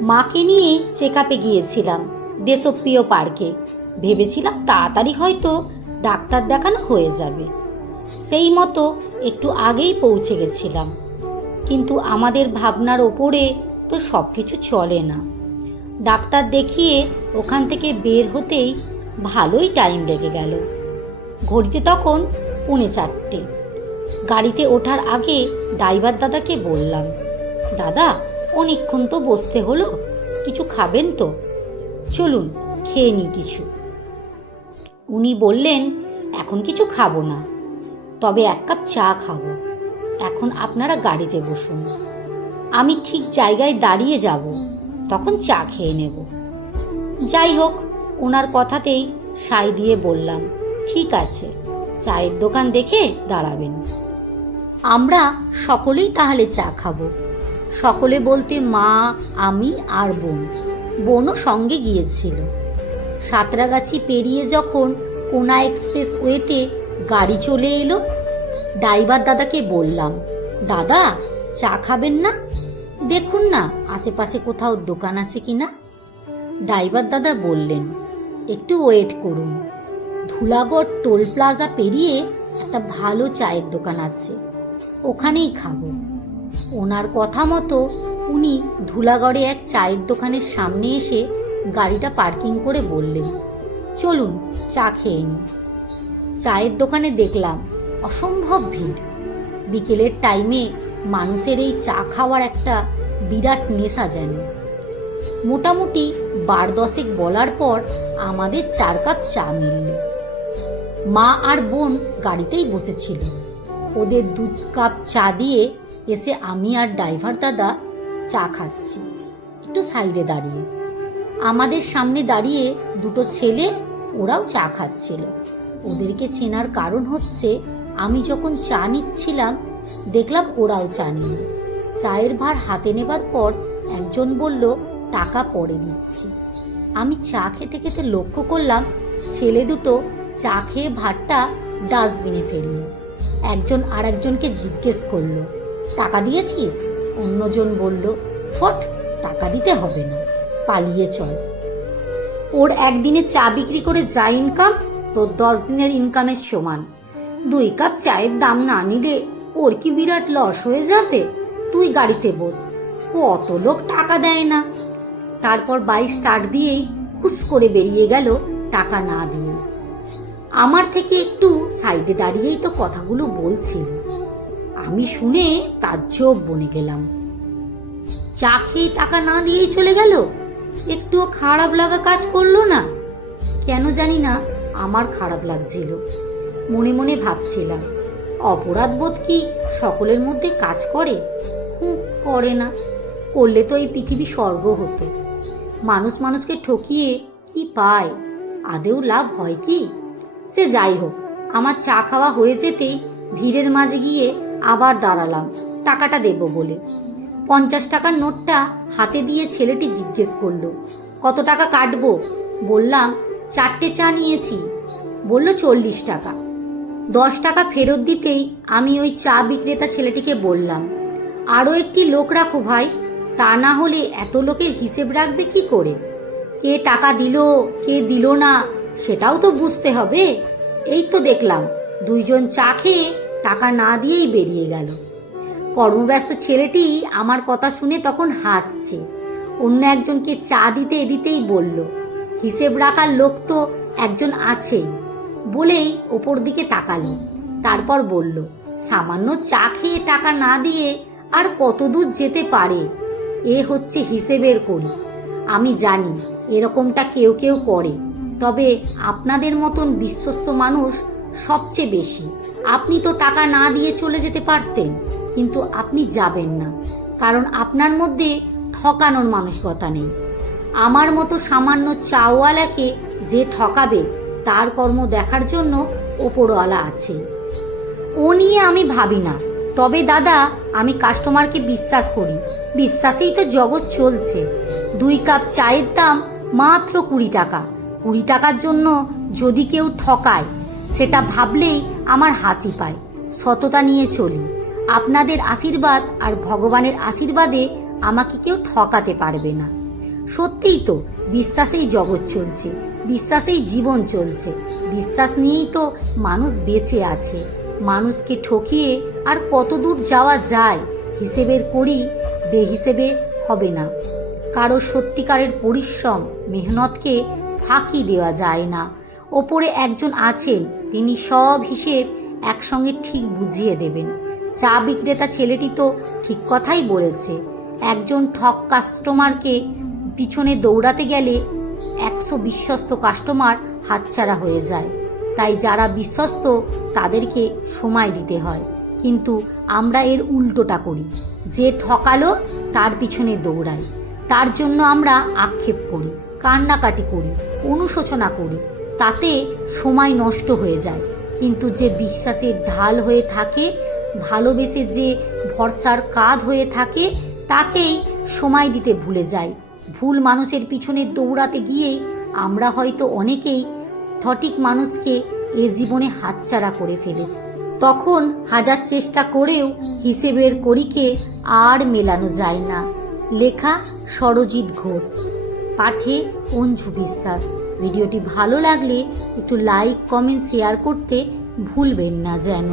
মাকে নিয়ে চেক আপে গিয়েছিলাম দেশপ্রিয় পার্কে। ভেবেছিলাম তাড়াতাড়ি হয়তো ডাক্তার দেখানো হয়ে যাবে। সেই মতো একটু আগেই পৌঁছে গেছিলাম। কিন্তু আমাদের ভাবনার ওপরে তো সব কিছু চলে না। ডাক্তার দেখিয়ে ওখান থেকে বের হতেই ভালোই টাইম লেগে গেল। ঘড়িতে তখন পুনে চারটে। গাড়িতে ওঠার আগে ড্রাইভার দাদাকে বললাম, দাদা অনেকক্ষণ তো বসতে হলো। কিছু খাবেন তো? চলুন, খেয়ে নিই কিছু। উনি বললেন, এখন কিছু খাব না। তবে এক কাপ চা খাব। এখন আপনারা গাড়িতে বসুন। আমি ঠিক জায়গায় দাঁড়িয়ে যাব। তখন চা খেয়ে নেব। যাই হোক, ওনার কথাতেই সাই দিয়ে বললাম, ঠিক আছে, চায়ের দোকান দেখে দাঁড়াবেন। আমরা সকলেই তাহলে চা খাব। সকলে বলতে মা, আমি আর বোন। বোনও সঙ্গে গিয়েছিল। সাঁতরাগাছি পেরিয়ে যখন কোনা এক্সপ্রেস ওয়েতে গাড়ি চলে এলো, ড্রাইভার দাদাকে বললাম, দাদা, চা খাবেন না? দেখুন না, আশেপাশে কোথাও দোকান আছে কি না? ড্রাইভার দাদা বললেন, একটু ওয়েট করুন। ধুলাগড় টোল প্লাজা পেরিয়ে একটা ভালো চায়ের দোকান আছে। ওখানেই খাব। ওনার কথা মতো উনি ধুলাগড়ে এক চায়ের দোকানের সামনে এসে গাড়িটা পার্কিং করে বললেন, চলুন, চা খেয়ে নিই। চায়ের দোকানে দেখলাম অসম্ভব ভিড়। বিকেলের টাইমে মানুষের এই চা খাওয়ার একটা বিরাট নেশা যেন। মোটামুটি বার দশেক বলার পর আমাদের চার কাপ চা মিলল। মা আর বোন গাড়িতেই বসেছিল। ওদের দু কাপ চা দিয়ে এসে আমি আর ড্রাইভার দাদা চা খাচ্ছি। একটু সাইডে দাঁড়িয়ে। আমাদের সামনে দাঁড়িয়ে দুটো ছেলে ওরাও চা খাচ্ছিল। ওদেরকে চেনার কারণ হচ্ছে আমি যখন চা নিচ্ছিলাম, দেখলাম ওরাও চা নিল। চায়ের ভার হাতে নেবার পর একজন বলল, টাকা পরে দিচ্ছি। আমি চা খেতে খেতে লক্ষ্য করলাম, ছেলে দুটো চা খেয়ে ভাতটা ডাস্টবিনে ফেলল। একজন আর একজনকে জিজ্ঞেস করল টাকা দিয়েছিস? অন্যজন বলল, ফট, টাকা দিতে হবে না, পালিয়ে চল। ওর একদিনে চা বিক্রি করে যা ইনকাম তোর দশ দিনের ইনকামের সমান। দুই কাপ চায়ের দাম না নিলে ওর কি বিরাট লস হয়ে যাবে? তুই গাড়িতে বস, কত লোক টাকা দেয় না। তারপর বাইক স্টার্ট দিয়েই হুস করে বেরিয়ে গেল টাকা না দিয়ে। আমার থেকে একটু সাইডে দাঁড়িয়েই তো কথাগুলো বলছিল। আমি শুনে তাজ্জব বনে গেলাম। চা খেয়ে টাকা না দিয়েই চলে গেল? একটুও খারাপ লাগা কাজ করল না? কেন জানি না আমার খারাপ লাগছিল। মনে মনে ভাবছিলাম অপরাধ বোধ কি সকলের মধ্যে কাজ করে? হুঁ, করে না। করলে তো এই পৃথিবী স্বর্গ হতো। মানুষ মানুষকে ঠকিয়ে কি পায়? আদেও লাভ হয় কি? সে যাই হোক আমার চা খাওয়া হয়ে যেতেই ভিড়ের মাঝে গিয়ে আবার দাঁড়ালাম। টাকাটা দেব বলে। পঞ্চাশ টাকার নোটটা হাতে দিয়ে ছেলেটি জিজ্ঞেস করল, কত টাকা কাটবো? বললাম, চারটে চা নিয়েছি। বলল, চল্লিশ টাকা। দশ টাকা ফেরত দিতেই আমি ওই চা বিক্রেতা ছেলেটিকে বললাম আরও একটি লোক রাখো ভাই, তা না হলে এত লোকের হিসেব রাখবে কি করে? কে টাকা দিল, কে দিল না, সেটাও তো বুঝতে হবে। এই তো দেখলাম, দুইজন চা খেয়ে টাকা না দিয়েই বেরিয়ে গেল। কর্মব্যস্ত ছেলেটি আমার কথা শুনে তখন হাসছে। অন্য একজনকে চা দিতে দিতেই বলল, হিসেব রাখার লোক তো একজন আছেই বলেই ওপর দিকে তাকালো। তারপর বলল, সামান্য চা খেয়ে টাকা না দিয়ে আর কত দূর যেতে পারে? এ হচ্ছে হিসেবের করি আমি জানি এরকমটা কেউ কেউ করে, তবে আপনাদের মতন বিশ্বস্ত মানুষ সবচেয়ে বেশি। আপনি তো টাকা না দিয়ে চলে যেতে পারতেন, কিন্তু আপনি যাবেন না। কারণ আপনার মধ্যে ঠকানোর মানসিকতা নেই। আমার মতো সামান্য চাওয়ালাকে যে ঠকাবে, তার কর্ম দেখার জন্য ওপরওয়ালা আছে। ও নিয়ে আমি ভাবি না। তবে দাদা, আমি কাস্টমারকে বিশ্বাস করি। বিশ্বাসেই তো জগৎ চলছে। দুই কাপ চায়ের দাম মাত্র কুড়ি টাকা। কুড়ি টাকার জন্য যদি কেউ ঠকায় সেটা ভাবলেই আমার হাসি পায়। সততা নিয়ে চলি। আপনাদের আশীর্বাদ আর ভগবানের আশীর্বাদে আমাকে কেউ ঠকাতে পারবে না। সত্যিই তো বিশ্বাসেই জগৎ চলছে, বিশ্বাসেই জীবন চলছে। বিশ্বাস নিয়েই তো মানুষ বেঁচে আছে। মানুষকে ঠকিয়ে আর কত দূর যাওয়া যায়, হিসেবের করি বেহিসেবে হবে না। কারও সত্যিকারের পরিশ্রম, মেহনতকে ফাঁকি দেওয়া যায় না। ওপরে একজন আছেন, তিনি সব হিসেব একসঙ্গে ঠিক বুঝিয়ে দেবেন। চা বিক্রেতা ছেলেটি তো ঠিক কথাই বলেছে, একজন ঠক কাস্টমারকে পিছনে দৌড়াতে গেলে একশো বিশ্বস্ত কাস্টমার হাতছাড়া হয়ে যায়। তাই যারা বিশ্বস্ত, তাদেরকে সময় দিতে হয়। কিন্তু আমরা এর উল্টোটা করি, যে ঠকালো তার পিছনে দৌড়াই তার জন্য আমরা আক্ষেপ করি, কান্নাকাটি করি, অনুশোচনা করি। তাতে সময় নষ্ট হয়ে যায়। কিন্তু যে বিশ্বাসের ঢাল হয়ে থাকে, ভালোবেসে যে ভরসার কাঁধ হয়ে থাকে, তাকেই সময় দিতে ভুলে যায় ভুল মানুষের পিছনে দৌড়াতে গিয়েই আমরা হয়তো অনেকেই সঠিক মানুষকে এ জীবনে হাতছাড়া করে ফেলেছি। তখন হাজার চেষ্টা করেও হিসেবের করিকে আর মেলানো যায় না। লেখা সরজিৎ ঘোষ, পাঠে অঞ্জু বিশ্বাস। ভিডিওটি ভালো লাগলে একটু লাইক কমেন্ট শেয়ার করতে ভুলবেন না যেন।